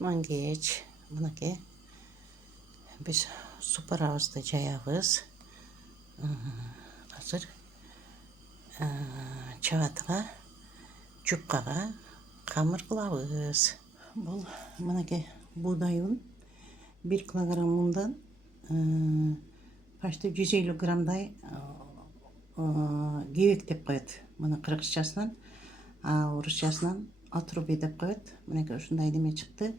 Mangeç, mınake biz su paramızda jayabız. Hazır çavatıga, jupkaga kamır kılabız. Бұл мынакей buğday un 1 kilogram undan почти 150 gramday кебек деп коет. Мына кыргызчасынан, орусчасынан отрубье деп коет. Мынакей ушундай неме чыкты.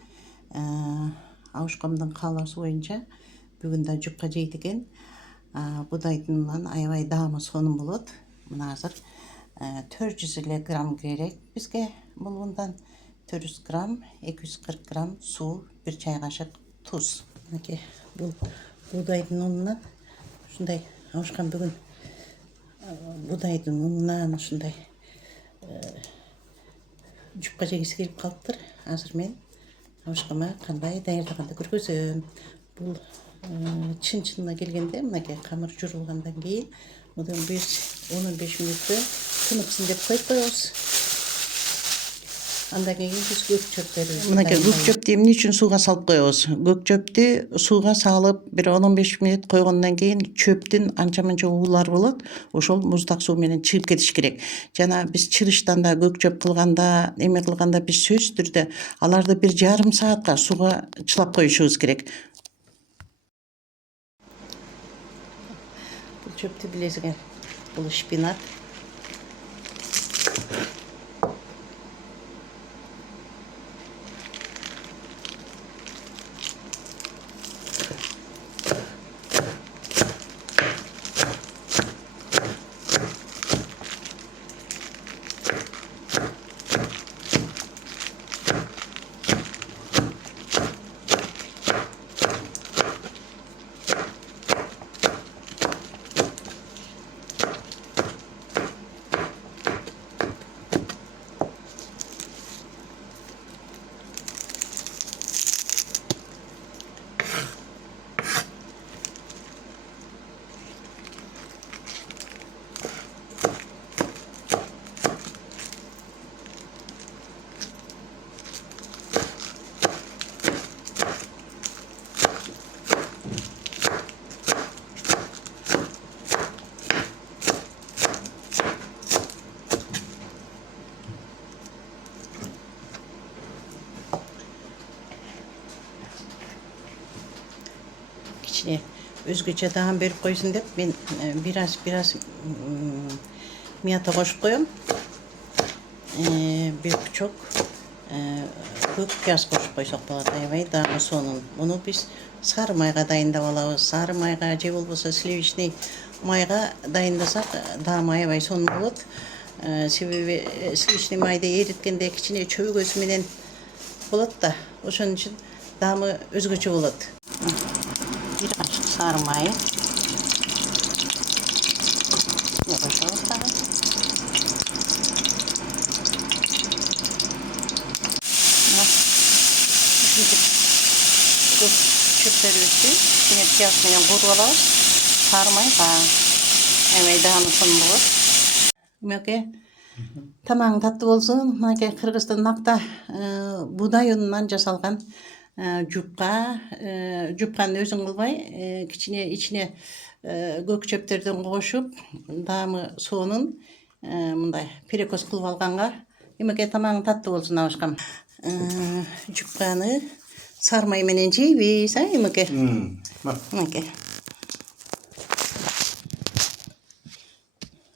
Абушкамдын каалоосу боюнча бүгүн да жупка жейт экен. Будайдын аябай даамы сонун болот. Мына азыр 400 грамм керек бизге бул ундан. 400 грамм, 240 грамм суу, 1 чай кашык туз. Мынакей бул будайдын унунан ушундай абушкам бүгүн будайдын унунан ушундай жупка жегиси келип калыптыр. Азыр мен абушкама кандай даярдаганды көргөзөм. Бул чын-чынына келгенде мынакей камыр журулгандан кийин муну 10-15 мүнөттө тыныпсын деп коюп коебуз. Андан кийин биз көк чөптөрү. Мынакей көк чөптү эмне үчүн сууга салып коебуз? Көк чөптү сууга салып бир 10-15 мүнөт койгондон кийин чөптүн анча-мынча уулары болот. Ошол муздак суу менен чыгып кетиш керек. Жана биз чырыштан да көк чөп кылганда, эме кылганда биз сөзсүз түрдө аларды 1,5 саатка сууга чылап коюшубуз керек. Бул чөптү билесиңер. Бул шпинат. Өзгөчө даам берип койсун деп мен biraz мята кошуп коем. Bir buçuk көк пияз кошуп койсок болот. Аябай даамы сонун. Муну биз сары майга дайындап алабыз. Сары майга же болбосо сливочный майга дайындасак даамы аябай сонун болот. Себеби сливочный майды эриткенде кичине чөбөгөсү менен болот да. Ошон үчүн даамы өзгөчө болот. Bir kaşık sarmayı yavaş yavaş sarın. Şimdi çöpleri üstü yine piyasmaya vururlar. Sarmayı falan. Evet daha nasıl olur? Mümkün. Tamam tatlı olsun. Mümkün Kırgızstan nakta buğday unundan jasalgan жупканы өзүң кылбай кичине ичине көк чөптөрдөн кошуп даамы сонун мындай перекос кылып алганга эмеке тамагың таттуу болсун абышкам. Жупканы сармай менен жейбиз, эмеке? Эмеке.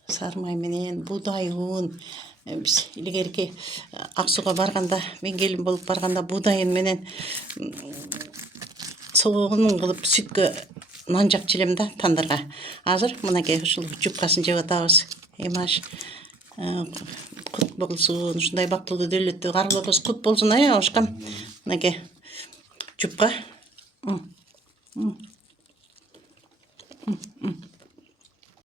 Сармай менен будай un. Biz ilgerki Аксуга барганда, мен келин болуп барганда будайын менен соогунун кылып сүткө нан жап желем да тандырга. Азыр мынакей ушул жупкасын жеп атабыз. Эмаш кут болсун, ушундай бактылуу дөөлөттүү карылыбыз кут болсун, абышкам. Мынакей жупка.